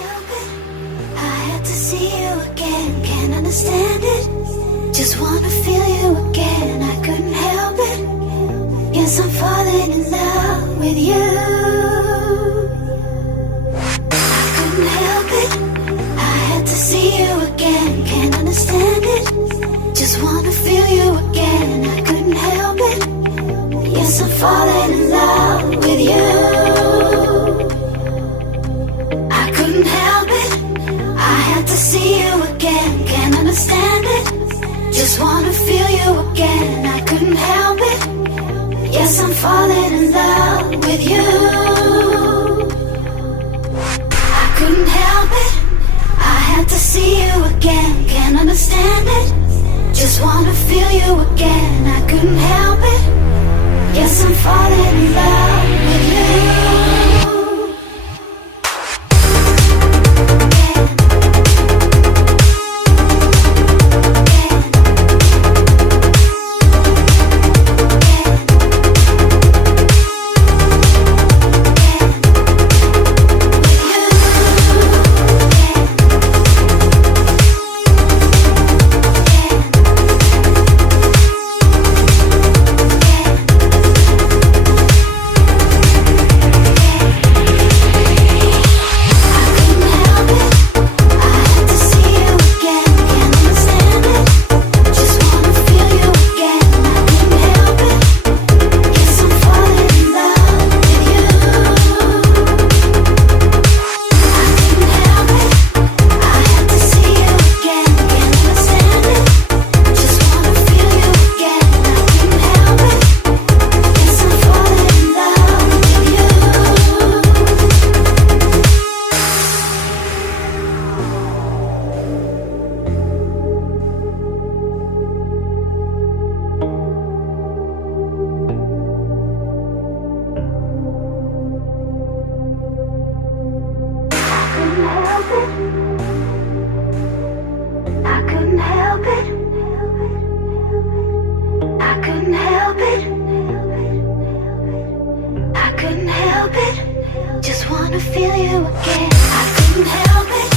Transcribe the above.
help it. I had to see you again, can't understand it. Just wanna feel you again, I couldn't help it. Yes, I'm falling in love with you. I couldn't help it. I had to see you again, can't understand it. Just wanna feel you again, I couldn't help it. Yes, I'm falling in love with you. I couldn't help it. I had to see you again, can't understand it. Just wanna feel you again, I couldn't help it. Yes, I'm falling in love with you. I couldn't help it. I had to see you again, can't understand it. Just wanna feel you again, I couldn't help it. Yes, I'm falling in love with you. I couldn't help it. I couldn't help it. I couldn't help it. Just wanna feel you again. I couldn't help it.